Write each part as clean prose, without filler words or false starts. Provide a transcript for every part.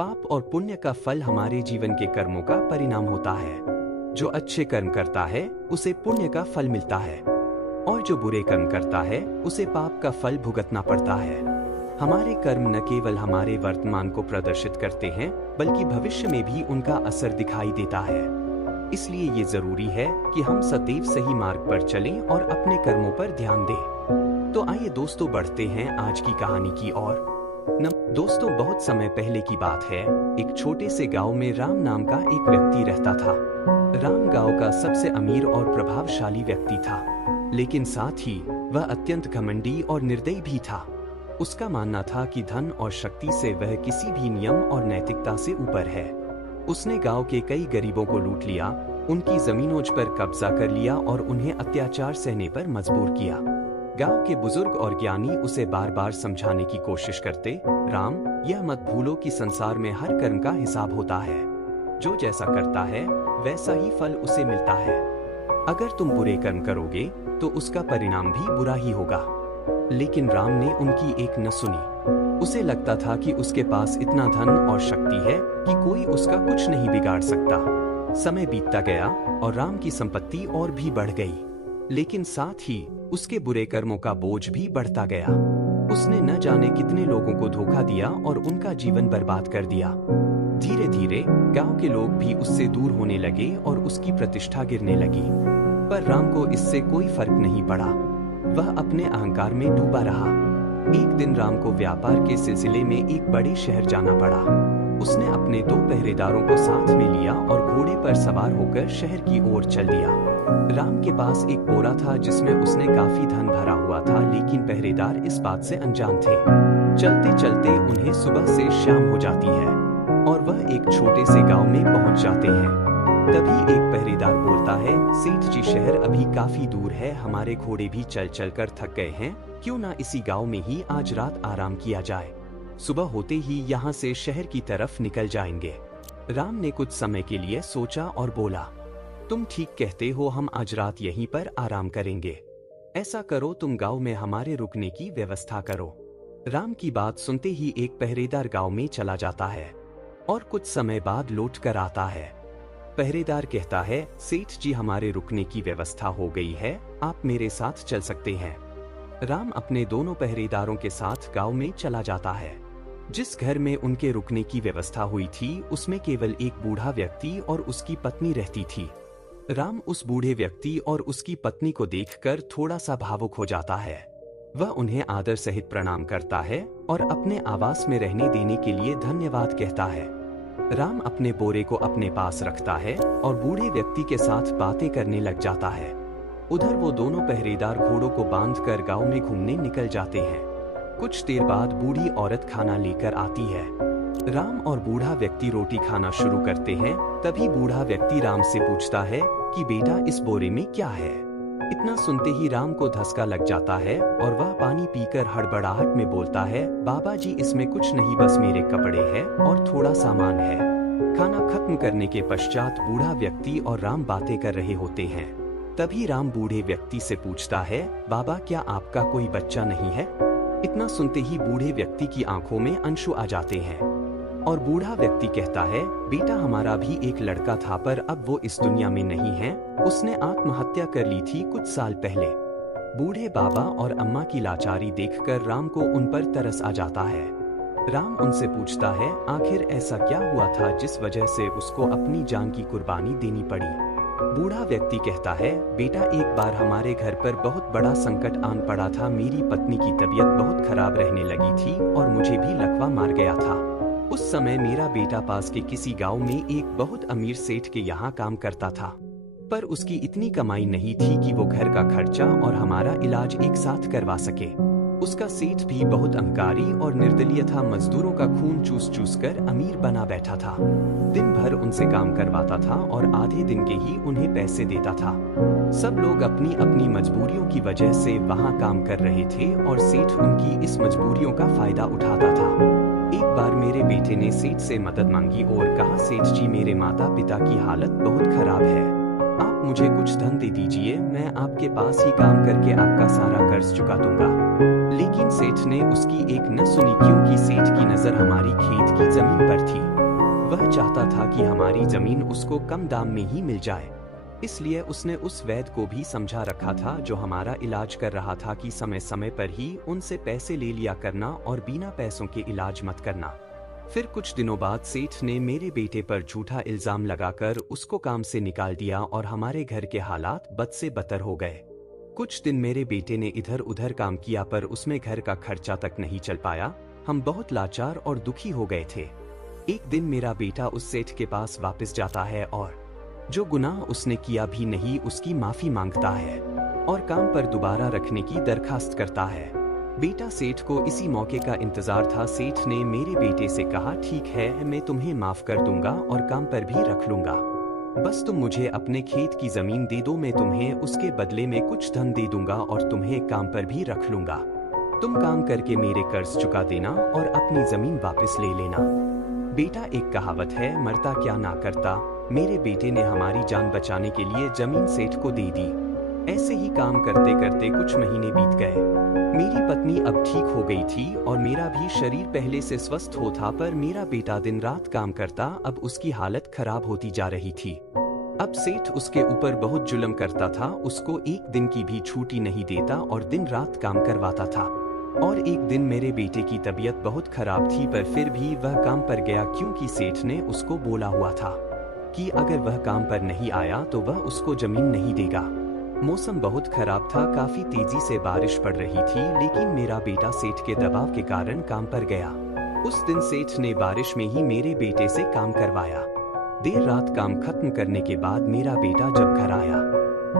पाप और पुण्य का फल हमारे जीवन के कर्मों का परिणाम होता है। जो अच्छे कर्म करता है उसे पुण्य का फल मिलता है और जो बुरे कर्म करता है उसे पाप का फल भुगतना पड़ता है। हमारे कर्म न केवल हमारे वर्तमान को प्रदर्शित करते हैं बल्कि भविष्य में भी उनका असर दिखाई देता है। इसलिए ये जरूरी है कि हम सदैव सही मार्ग पर चलें और अपने कर्मों पर ध्यान दें। तो आइए दोस्तों बढ़ते हैं आज की कहानी की ओर। दोस्तों, बहुत समय पहले की बात है। एक छोटे से गांव में राम नाम का एक व्यक्ति रहता था। राम गांव का सबसे अमीर और प्रभावशाली व्यक्ति था, लेकिन साथ ही वह अत्यंत घमंडी और निर्दयी भी था। उसका मानना था कि धन और शक्ति से वह किसी भी नियम और नैतिकता से ऊपर है। उसने गांव के कई गरीबों को लूट लिया, उनकी जमीनों पर कब्जा कर लिया और उन्हें अत्याचार सहने पर मजबूर किया। गांव के बुजुर्ग और ज्ञानी उसे बार बार समझाने की कोशिश करते, राम, यह मत भूलो कि संसार में हर कर्म का हिसाब होता है। जो जैसा करता है वैसा ही फल उसे मिलता है। अगर तुम बुरे कर्म करोगे तो उसका परिणाम भी बुरा ही होगा। लेकिन राम ने उनकी एक न सुनी। उसे लगता था कि उसके पास इतना धन और शक्ति है कि कोई उसका कुछ नहीं बिगाड़ सकता। समय बीतता गया और राम की संपत्ति और भी बढ़ गई, लेकिन साथ ही उसके बुरे कर्मों का बोझ भी बढ़ता गया। उसने न जाने कितने लोगों को धोखा दिया और उनका जीवन बर्बाद कर दिया। धीरे धीरे गांव के लोग भी उससे दूर होने लगे और उसकी प्रतिष्ठा गिरने लगी। पर राम को इससे कोई फर्क नहीं पड़ा। वह अपने अहंकार में डूबा रहा। एक दिन राम को व्यापार के सिलसिले में एक बड़े शहर जाना पड़ा। उसने अपने 2 पहरेदारों को साथ में लिया और घोड़े पर सवार होकर शहर की ओर चल दिया। राम के पास एक बोरा था जिसमें उसने काफी धन भरा हुआ था, लेकिन पहरेदार इस बात से अनजान थे। चलते चलते उन्हें सुबह से शाम हो जाती है और वह एक छोटे से गांव में पहुंच जाते हैं। तभी एक पहरेदार बोलता है, सेठ जी, शहर अभी काफी दूर है, हमारे घोड़े भी चल चल कर थक गए हैं, क्यों ना इसी गांव में ही आज रात आराम किया जाए। सुबह होते ही यहाँ से शहर की तरफ निकल जाएंगे। राम ने कुछ समय के लिए सोचा और बोला, तुम ठीक कहते हो, हम आज रात यहीं पर आराम करेंगे। ऐसा करो, तुम गांव में हमारे रुकने की व्यवस्था करो। राम की बात सुनते ही एक पहरेदार गांव में चला जाता है और कुछ समय बाद लौट कर आता है। पहरेदार कहता है, सेठ जी, हमारे रुकने की व्यवस्था हो गई है, आप मेरे साथ चल सकते हैं। राम अपने दोनों पहरेदारों के साथ गांव में चला जाता है। जिस घर में उनके रुकने की व्यवस्था हुई थी उसमें केवल एक बूढ़ा व्यक्ति और उसकी पत्नी रहती थी। राम उस बूढ़े व्यक्ति और उसकी पत्नी को देखकर थोड़ा सा भावुक हो जाता है। वह उन्हें आदर सहित प्रणाम करता है और अपने आवास में रहने देने के लिए धन्यवाद कहता है। राम अपने बोरे को अपने पास रखता है और बूढ़े व्यक्ति के साथ बातें करने लग जाता है। उधर वो दोनों पहरेदार घोड़ों को बांधकर गांव में घूमने निकल जाते हैं। कुछ देर बाद बूढ़ी औरत खाना लेकर आती है। राम और बूढ़ा व्यक्ति रोटी खाना शुरू करते हैं। तभी बूढ़ा व्यक्ति राम से पूछता है कि बेटा, इस बोरे में क्या है? इतना सुनते ही राम को धसका लग जाता है और वह पानी पीकर हड़बड़ाहट में बोलता है, बाबा जी, इसमें कुछ नहीं, बस मेरे कपड़े हैं और थोड़ा सामान है। खाना खत्म करने के पश्चात बूढ़ा व्यक्ति और राम बातें कर रहे होते हैं। तभी राम बूढ़े व्यक्ति से पूछता है, बाबा, क्या आपका कोई बच्चा नहीं है? इतना सुनते ही बूढ़े व्यक्ति की आंखों में आंसू आ जाते हैं और बूढ़ा व्यक्ति कहता है, बेटा, हमारा भी एक लड़का था, पर अब वो इस दुनिया में नहीं है। उसने आत्महत्या कर ली थी कुछ साल पहले। बूढ़े बाबा और अम्मा की लाचारी देखकर राम को उन पर तरस आ जाता है। राम उनसे पूछता है, आखिर ऐसा क्या हुआ था जिस वजह से उसको अपनी जान की कुर्बानी देनी पड़ी? बूढ़ा व्यक्ति कहता है, बेटा, एक बार हमारे घर पर बहुत बड़ा संकट आन पड़ा था। मेरी पत्नी की तबीयत बहुत खराब रहने लगी थी और मुझे भी लकवा मार गया था। उस समय मेरा बेटा पास के किसी गांव में एक बहुत अमीर सेठ के यहाँ काम करता था, पर उसकी इतनी कमाई नहीं थी कि वो घर का खर्चा और हमारा इलाज एक साथ करवा सके। उसका सेठ भी बहुत अहंकारी और निर्दलीय था, मजदूरों का खून चूस चूस कर अमीर बना बैठा था। दिन भर उनसे काम करवाता था और आधे दिन के ही उन्हें पैसे देता था। सब लोग अपनी अपनी मजबूरियों की वजह से वहाँ काम कर रहे थे और सेठ उनकी इस मजबूरियों का फायदा उठाता था। एक बार मेरे बेटे ने सेठ से मदद मांगी और कहा, सेठ जी, मेरे माता पिता की हालत बहुत खराब है, आप मुझे कुछ धन दे दीजिए, मैं आपके पास ही काम करके आपका सारा कर्ज चुका दूंगा। लेकिन सेठ ने उसकी एक न सुनी क्योंकि सेठ की नजर हमारी खेत की जमीन पर थी। वह चाहता था कि हमारी जमीन उसको कम दाम में ही मिल जाए, इसलिए उसने उस वैद्य को भी समझा रखा था जो हमारा इलाज कर रहा था कि समय समय पर ही उनसे पैसे ले लिया करना और बिना पैसों के इलाज मत करना। फिर कुछ दिनों बाद सेठ ने मेरे बेटे पर झूठा इल्जाम लगाकर उसको काम से निकाल दिया और हमारे घर के हालात बद से बदतर हो गए। कुछ दिन मेरे बेटे ने इधर उधर काम किया पर उसमें घर का खर्चा तक नहीं चल पाया। हम बहुत लाचार और दुखी हो गए थे। एक दिन मेरा बेटा उस सेठ के पास वापस जाता है और जो गुनाह उसने किया भी नहीं उसकी माफी मांगता है और काम पर दोबारा रखने की दरखास्त करता है। बेटा सेठ को इसी मौके का इंतजार था। सेठ ने मेरे बेटे से कहा, ठीक है, मैं तुम्हें माफ कर दूंगा और काम पर भी रख लूंगा, बस तुम मुझे अपने खेत की जमीन दे दो, मैं तुम्हें उसके बदले में कुछ धन दे दूंगा और तुम्हें काम पर भी रख लूंगा। तुम काम करके मेरे कर्ज चुका देना और अपनी जमीन वापस ले लेना। बेटा, एक कहावत है, मरता क्या ना करता। मेरे बेटे ने हमारी जान बचाने के लिए जमीन सेठ को दे दी। ऐसे ही काम करते करते कुछ महीने बीत गए। मेरी पत्नी अब ठीक हो गई थी और मेरा भी शरीर पहले से स्वस्थ हो था, पर मेरा बेटा दिन रात काम करता, अब उसकी हालत खराब होती जा रही थी। अब सेठ उसके ऊपर बहुत जुल्म करता था, उसको एक दिन की भी छुट्टी नहीं देता और दिन रात काम करवाता था। और एक दिन मेरे बेटे की तबीयत बहुत खराब थी, पर फिर भी वह काम पर गया क्योंकि सेठ ने उसको बोला हुआ था कि अगर वह काम पर नहीं आया तो वह उसको जमीन नहीं देगा। मौसम बहुत खराब था, काफी तेजी से बारिश पड़ रही थी, लेकिन मेरा बेटा सेठ के दबाव के कारण काम पर गया। उस दिन सेठ ने बारिश में ही मेरे बेटे से काम करवाया। देर रात काम खत्म करने के बाद मेरा बेटा जब घर आया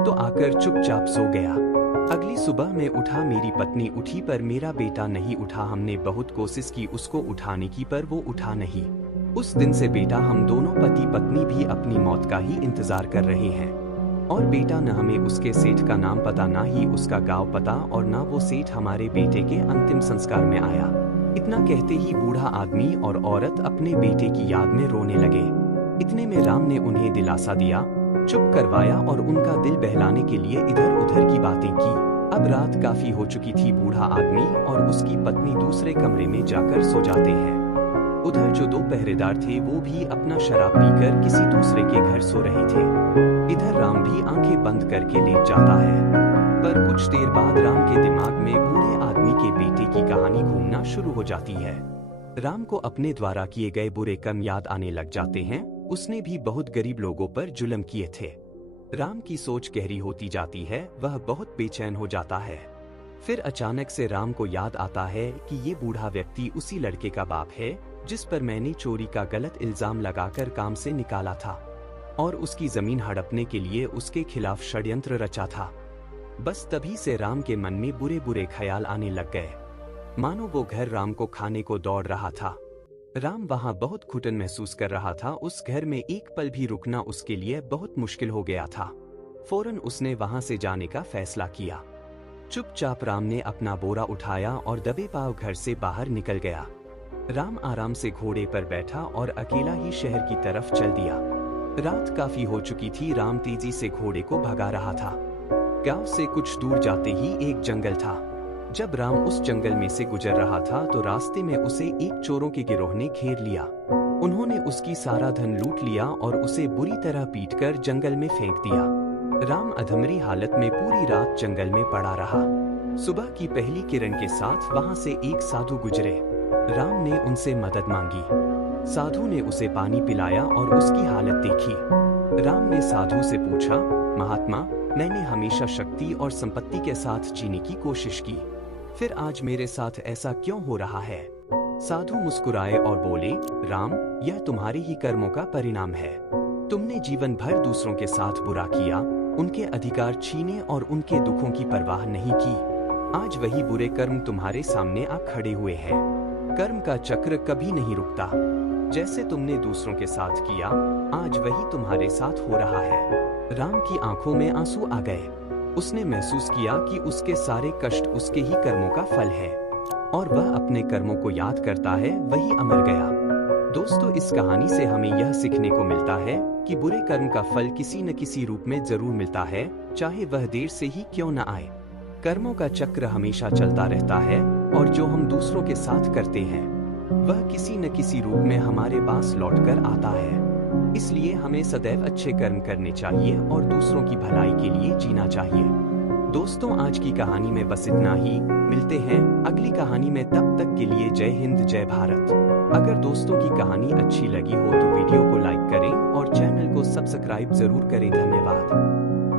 तो आकर चुपचाप सो गया। अगली सुबह मैं उठा, मेरी पत्नी उठी पर मेरा बेटा नहीं उठा। हमने बहुत कोशिश की उसको उठाने की, पर वो उठा नहीं। उस दिन से बेटा, हम दोनों पति पत्नी भी अपनी मौत का ही इंतजार कर रहे हैं। और बेटा, न हमें उसके सेठ का नाम पता, ना ही उसका गांव पता, और ना वो सेठ हमारे बेटे के अंतिम संस्कार में आया। इतना कहते ही बूढ़ा आदमी और औरत अपने बेटे की याद में रोने लगे। इतने में राम ने उन्हें दिलासा दिया, चुप करवाया और उनका दिल बहलाने के लिए इधर उधर की बातें की। अब रात काफी हो चुकी थी। बूढ़ा आदमी और उसकी पत्नी दूसरे कमरे में जाकर सो जाते हैं। उधर जो दो पहरेदार थे वो भी अपना शराब पीकर किसी दूसरे के घर सो रहे थे। इधर राम भी आंखें बंद करके लेट जाता है। पर कुछ देर बाद राम के दिमाग में बूढ़े आदमी के बेटे की कहानी घूमना शुरू हो जाती है। राम को अपने द्वारा किए गए बुरे कर्म याद आने लग जाते हैं। उसने भी बहुत गरीब लोगों पर जुल्म किए थे। राम की सोच गहरी होती जाती है, वह बहुत बेचैन हो जाता है। फिर अचानक से राम को याद आता है कि ये बूढ़ा व्यक्ति उसी लड़के का बाप है जिस पर मैंने चोरी का गलत इल्जाम लगाकर काम से निकाला था और उसकी जमीन हड़पने के लिए उसके खिलाफ षड्यंत्र रचा था। बस तभी से राम के मन में बुरे बुरे ख्याल आने लग गए, मानो वो घर राम को खाने को दौड़ रहा था। राम वहां बहुत घुटन महसूस कर रहा था। उस घर में एक पल भी रुकना उसके लिए बहुत मुश्किल हो गया था। फौरन उसने वहां से जाने का फैसला किया। चुपचाप राम ने अपना बोरा उठाया और दबे पांव घर से बाहर निकल गया। राम आराम से घोड़े पर बैठा और अकेला ही शहर की तरफ चल दिया। रात काफी हो चुकी थी। राम तेजी से घोड़े को भगा रहा था। गांव से कुछ दूर जाते ही एक जंगल था। जब राम उस जंगल में से गुजर रहा था तो रास्ते में उसे एक चोरों के गिरोह ने घेर लिया। उन्होंने उसकी सारा धन लूट लिया और उसे बुरी तरह पीटकर जंगल में फेंक दिया। राम अधमरी हालत में पूरी रात जंगल में पड़ा रहा। सुबह की पहली किरण के साथ वहां से एक साधु गुजरे। राम ने उनसे मदद मांगी। साधु ने उसे पानी पिलाया और उसकी हालत देखी। राम ने साधु से पूछा, महात्मा, मैंने हमेशा शक्ति और संपत्ति के साथ जीने की कोशिश की, फिर आज मेरे साथ ऐसा क्यों हो रहा है? साधु मुस्कुराए और बोले, राम, यह तुम्हारे ही कर्मों का परिणाम है। तुमने जीवन भर दूसरों के साथ बुरा किया, उनके अधिकार छीने और उनके दुखों की परवाह नहीं की। आज वही बुरे कर्म तुम्हारे सामने आ खड़े हुए हैं। कर्म का चक्र कभी नहीं रुकता। जैसे तुमने दूसरों के साथ किया, आज वही तुम्हारे साथ हो रहा है। राम की आंखों में आंसू आ गए। उसने महसूस किया कि उसके सारे कष्ट उसके ही कर्मों का फल है और वह अपने कर्मों को याद करता है, वही अमर गया। दोस्तों, इस कहानी से हमें यह सीखने को मिलता है कि बुरे कर्म का फल किसी न किसी रूप में जरूर मिलता है, चाहे वह देर से ही क्यों न आए। कर्मों का चक्र हमेशा चलता रहता है और जो हम दूसरों के साथ करते हैं वह किसी न किसी रूप में हमारे पास लौटकर आता है। इसलिए हमें सदैव अच्छे कर्म करने चाहिए और दूसरों की भलाई के लिए जीना चाहिए। दोस्तों, आज की कहानी में बस इतना ही। मिलते हैं अगली कहानी में, तब तक के लिए जय हिंद जय भारत। अगर दोस्तों की कहानी अच्छी लगी हो तो वीडियो को लाइक करें और चैनल को सब्सक्राइब जरूर करें। धन्यवाद।